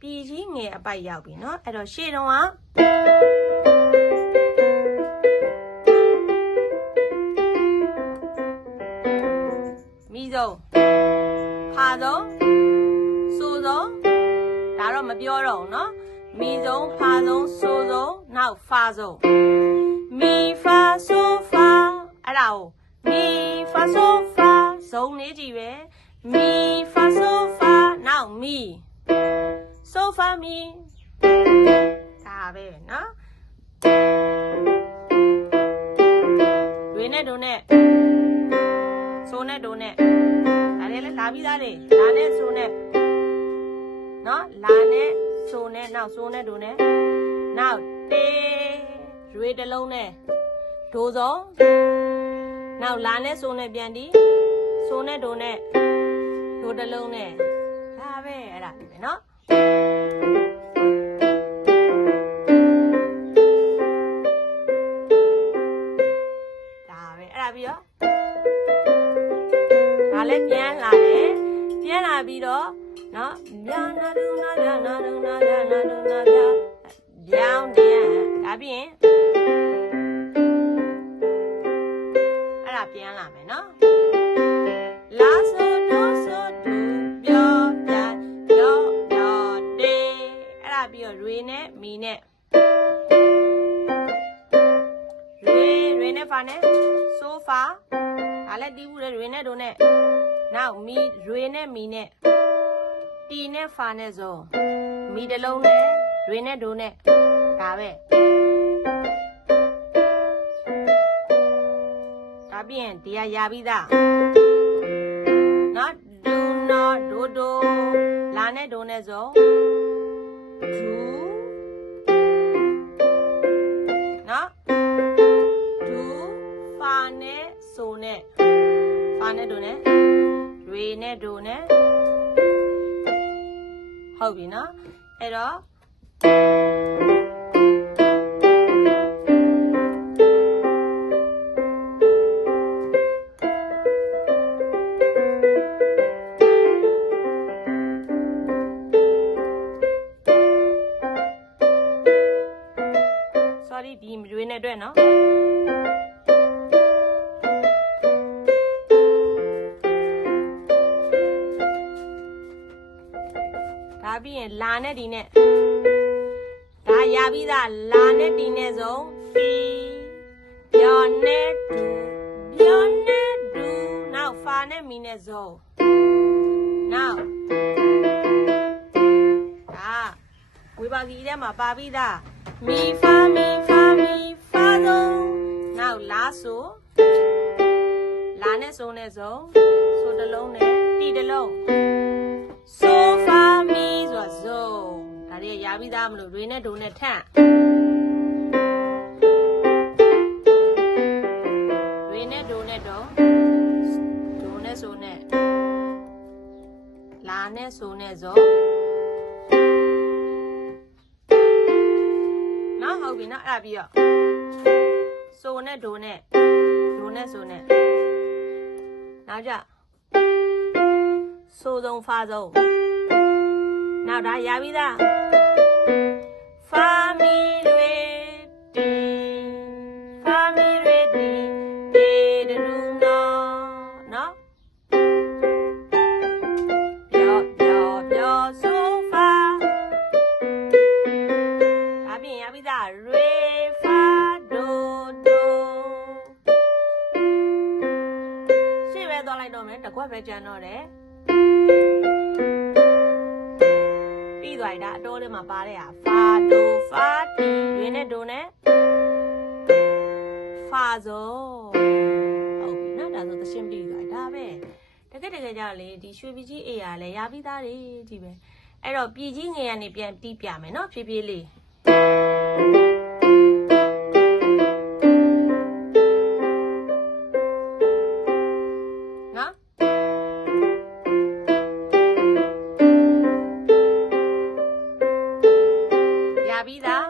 ပြည်ကြီးငယ်အပိုက်ရောက်ပြီเนาะအဲ့တော့ရှေ့တုန်းကမိဆုံးဖာဆုံးစိုးဆုံးဒါတော့မပြောတော့ဘူးเนาะမိဆုံးဖာဆုံးစိုးဆုံးနောက်ဖာဆုံးမီဖာဆိုဖာအဲ့ဒါကိုမီဖာဆိုဖာဇုံလေးကြည့်ပဲမီဖာဆိုဖာနောက်မီ ဆိုဖာမီဒါပဲเนาะတွေနဲ့ဒုံနဲ့ဆိုနဲ့ဒုံနဲ့ဒါလည်းလာပြီးသားလေလာနဲ့ဆိုနဲ့เนาะလာနဲ့ဆိုနဲ့နောက်ဆိုနဲ့ဒုံနဲ့နောက်တေရွေတစ်လုံးနဲ့ဒိုစောနောက်လာနဲ့ဆိုနဲ့ပြန်ဒီဆိုနဲ့ဒုံနဲ့ဒိုတစ်လုံးနဲ့ဒါပဲအဲ့ဒါပဲเนาะ ပြန်လာပြီးတော့နော်ဗျာနာဒုနာဗျာနာဒုနာဗျာနာဒုနာဗျာပြောင်းပြန်ဒါပြီးရင်အဲ့ဒါပြန်လာမယ်နော်လာဆိုဒိုဆိုဒူပြောပြန်ပြောပြောတေးအဲ့ဒါပြီးတော့ရွေနဲ့မီနဲ့ရွေရွေနဲ့ဖာနဲ့ဆိုဖာဒါလည်းတီးဘူးလေရွေနဲ့တို့နဲ့ နောက်မီရွေနဲ့မီနဲ့တီနဲ့ဖာနဲ့ဆိုမီတစ်လုံးနဲ့ရွေနဲ့တို့နဲ့ဒါပဲဒါပြီးရင်ဒီကရာပြီးသားနော်ဒူနော်ဒိုဒိုလာနဲ့ဒိုနဲ့ဆိုဒူ ဟုတ်ပြီနော်အဲ့တော့ဆော်ရီဒီရွေးနဲ့အတွက်နော် ဒါပြီးရင်လာနဲ့ဒီနဲ့ဒါရပြီးသားလာနဲ့ဒီနဲ့ဆုံးပြီးပြောနဲ့ဒူပြောနဲ့ဒူနောက်ဖာနဲ့မီနဲ့ဆုံးနောက်ဒါဝေပါစီထဲမှာပါပြီးသားမီဖာမီဖာမီဖာဆုံးနောက်လာဆိုလာနဲ့ဆုံးနဲ့ဆုံးဆိုတစ်လုံးနဲ့တီတစ်လုံးဆိုဖာမီဆိုတာဇုံ ဒါတွေရပြီးသားမလို့တွေနဲ့ဒုံနဲ့ထန့်တွေနဲ့ဒုံနဲ့တော့ဒုံနဲ့ဆိုနဲ့လာနဲ့ဆိုနဲ့ဇောနော်ဟုတ်ပြီနော်အဲ့ဒါပြီးတော့ဆိုနဲ့ဒုံနဲ့ဒုံနဲ့ဆိုနဲ့နောက်ကြဆိုဆုံးဖာဆုံးနောက်ဒါရပြီသား ခွက်ပဲကျန်တော့တယ်ပြီးသွားပြီဒါအတော်ထဲမှာပါတဲ့ဟာဖာဒိုဖာတီရင်းနဲ့ဒိုနဲ့ဖာဇောဟုတ်ပြီနော်ဒါဆိုသရှင်းပြီးသွားပြီဒါပဲတကယ်တကယ်ကြောက်လေဒီရွှေပြည်ကြီးအေးရလဲရပြီးသားတွေကြီးပဲအဲ့တော့ပြည်ကြီးငယ်ကနေပြန်တီးပြမယ်နော်ဖြည်းဖြည်းလေး la vida